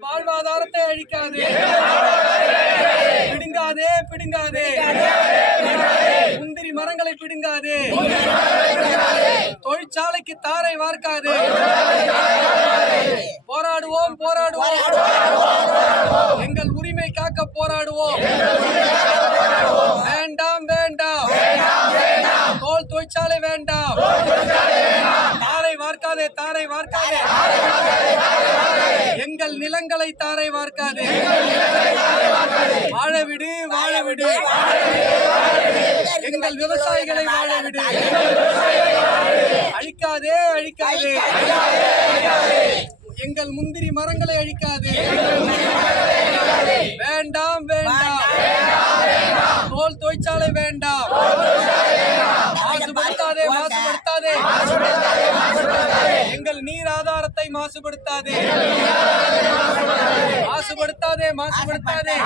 வாழ்வாதாரத்தை அழிக்காதே. பிடுங்காதே பிடுங்காதே. முந்திரி மரங்களை பிடுங்காதே. தொழிற்சாலைக்கு தாரை வார்க்காதே. போராடுவோம் போராடுவோம். எங்கள் உரிமை காக்க போராடுவோம். வேண்டாம் வேண்டாம். தோல் தொழிற்சாலை வேண்டாம். தாரை வார்க்காதே தாரை வார்க்காதே. எங்கள் நிலங்களை தாரை வார்க்காது. வாழ விடு வாழ விடு எங்கள் விவசாயிகளை வாழ விடு அழிக்காதே அழிக்காதே. எங்கள் முந்திரி மரங்களை அழிக்காது. வேண்டாம் வேண்டாம். தோல் தொழிற்சாலை வேண்டாம். மாசுபடுத்தாதே மாசுபடுத்தாதே. எங்கள் நீராத ஆதாரத்தை மாசுபடுத்தாதே. மாசுபடுத்தாதே மாசுபடுத்தாதே.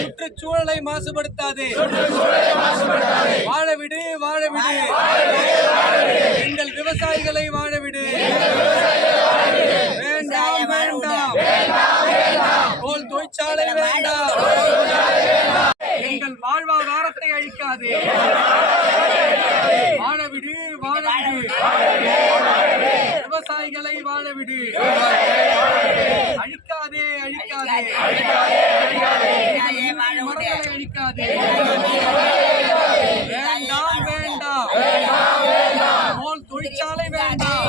சுற்றுச்சூழலை மாசுபடுத்தாதே. வாழவிடு வாழவிடு. எங்கள் விவசாயிகளை வாழவிடு. வேண்டாம் வேண்டாம். தோல் தொழிற்சாலை வேண்டாம். எங்கள் வாழ்வாதாரத்தை அழிக்காதே. வாழவிடு வாழவிடு. விவசாயிகளை வாழ விடு அழிக்காதே. அழிக்காதே மரங்களை அழிக்காதே. வேண்டாம் வேண்டாம். தோல் தொழிற்சாலை வேண்டாம்.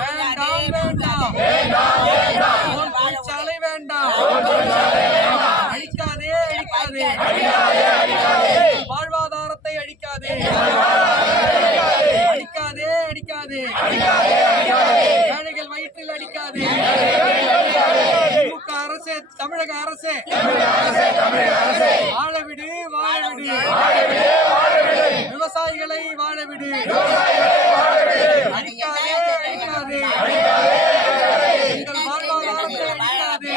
வேண்டாம் வேண்டாம். தோல் தொழிற்சாலை வேண்டாம். அழிக்காதே அழிக்காதே வாழ்வாதாரத்தை அழிக்காதே அடிக்காதே அடிக்காது. ஏழைகள் வயிற்றில் அடிக்காது. திமுக அரசு தமிழக அரசு. வாழவிடு வாழவிடு. விவசாயிகளை வாழவிடு. அடிக்காதே அடிக்காதே. எங்கள் வாழ்வாதாரத்தை அடிக்காதே.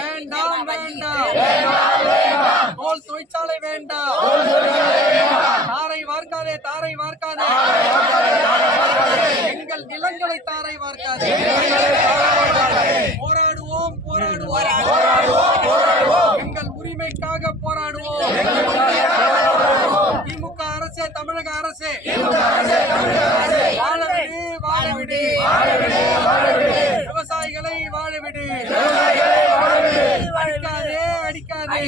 வேண்டாம் வேண்டாம். தோல் தொழிற்சாலை வேண்டாம் தாரை வார்க்காதே தாரை வார்க்காதே எங்கள் நிலங்களை தாரை வார்க்காதே போராடுவோம் போராடுவோம் எங்கள் உரிமைக்காக போராடுவோம் திமுக அரசே தமிழக அரசே வாழ விடு வாழ விடு விவசாயிகளை வாழ விடு அடிக்காதே அடிக்காதே.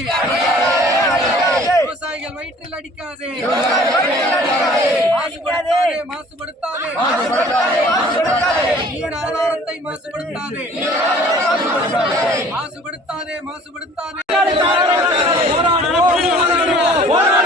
விவசாயிகள் வயிற்றில் அடிக்காதே. மாசுபடுத்தாதே மாசுபடுத்தாதே. நீர் ஆதாரத்தை மாசுபடுத்தாதே. மாசுபடுத்தாதே. மாசுபடுத்தாதே போராடுவோம்.